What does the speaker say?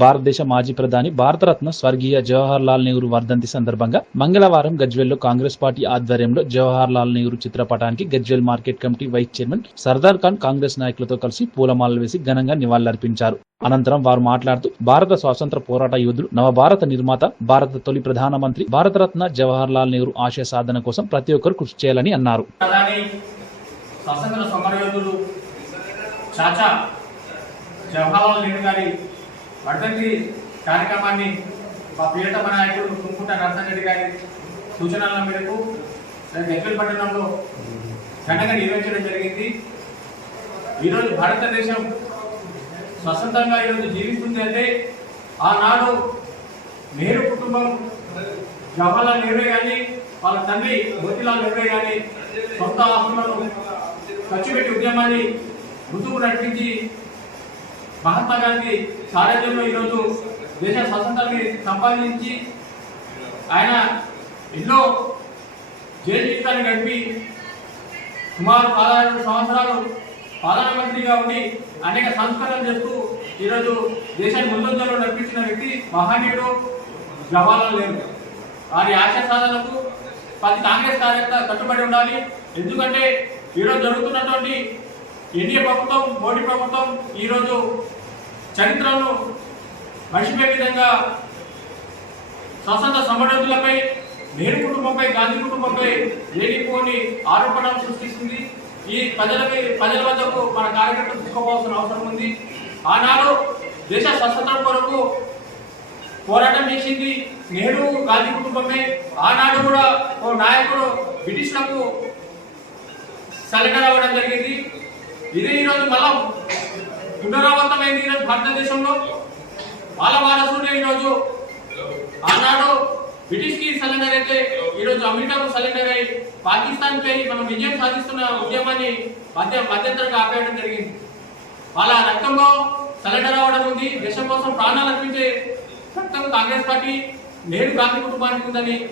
భారతదేశ మాజీ ప్రధాని భారతరత్న స్వర్గీయ జవహర్ లాల్ నెహ్రూ వర్ధంతి సందర్భంగా మంగళవారం గజ్వెల్లో కాంగ్రెస్ పార్టీ ఆధ్వర్యంలో జవహర్ లాల్ నెహ్రూ చిత్రపటానికి Gajwel market committee vice chairman Sardar Khan Congress నాయకులతో కలిసి పూలమాలలు వేసి ఘనంగా నివాళులర్పించారు. అనంతరం వారు మాట్లాడుతూ భారత స్వాతంత్ర పోరాట యోధుడు నవభారత నిర్మాత భారత తొలి ప్రధానమంత్రి భారతరత్న జవహర్ లాల్ నెహ్రూ ఆశయ సాధన కోసం ప్రతి ఒక్కరు కృషి చేయాలని అన్నారు. సమరయోధుడు చాచా జవహర్లాల్ నెహ్రూ గారి వర్ధంతి కార్యక్రమాన్ని మా ప్రియతమ నాయకుడు కుంకుంట నరసింహరెడ్డి గారి సూచనల మేరకు గజ్వెల్ పట్టణంలో ఘనంగా నిర్వహించడం జరిగింది. ఈరోజు భారతదేశం స్వతంత్రంగా ఈరోజు జీవిస్తుంది అంటే ఆనాడు నెహ్రూ కుటుంబం జవహర్లాల్ నెహ్రూ కానీ వాళ్ళ తండ్రి మోతిలాల్ నెహ్రూ కానీ సొంత ఆస్తులను ఖర్చు పెట్టి ఉద్యమాన్ని ముందుకు నడిపించి మహాత్మా గాంధీ సారథ్యంలో ఈరోజు దేశ స్వతంత్రాన్ని సంపాదించి ఆయన ఎన్నో జైలు జీవితాన్ని గడిపి సుమారు పదహారు సంవత్సరాలు ప్రధానమంత్రిగా ఉండి అనేక సంస్కరణలు చేస్తూ ఈరోజు దేశాన్ని ముందంజలో నడిపించిన వ్యక్తి మహనీయుడు జవహర్లాల్ నెహ్రూ. వారి ఆశయ సాధనకు ప్రతి కాంగ్రెస్ కార్యకర్త కట్టుబడి ఉండాలి. ఎందుకంటే ఈరోజు జరుగుతున్నటువంటి ఎన్డీఏ ప్రభుత్వం మోడీ ప్రభుత్వం ఈరోజు చరిత్రను మర్చిపోయే విధంగా స్వతంత్ర సమరయోధులపై నెహ్రూ కుటుంబంపై గాంధీ కుటుంబంపై లేనిపోని ఆరోపణలు సృష్టిస్తుంది. ఈ ప్రజలపై ప్రజల వద్దకు మన కార్యకర్తలు తీసుకోవాల్సిన అవసరం ఉంది. ఆనాడు దేశ స్వతంత్రం కొరకు పోరాటం చేసింది నెహ్రూ గాంధీ కుటుంబమే. ఆనాడు కూడా ఓ నాయకుడు బ్రిటిష్లకు సరెండర్ అవ్వడం జరిగింది. ఇది ఈరోజు మళ్ళా పునరావ భారతదేశంలో వాళ్ళ వారసుడే ఈరోజు ఆనాడు బ్రిటిష్కి సరెండర్ అయితే ఈరోజు అమెరికాకు సరెండర్ అయి పాకిస్తాన్ పై మనం విజయం సాధిస్తున్న ఉద్యమాన్ని మధ్య మధ్యంతరంగా ఆపేయడం జరిగింది. వాళ్ళ రక్తంలో సరెండర్ అవ్వడం ఉంది. దేశం కోసం ప్రాణాలు అర్పించే రక్తం కాంగ్రెస్ పార్టీ నేడు గాంధీ కుటుంబానికి ఉందని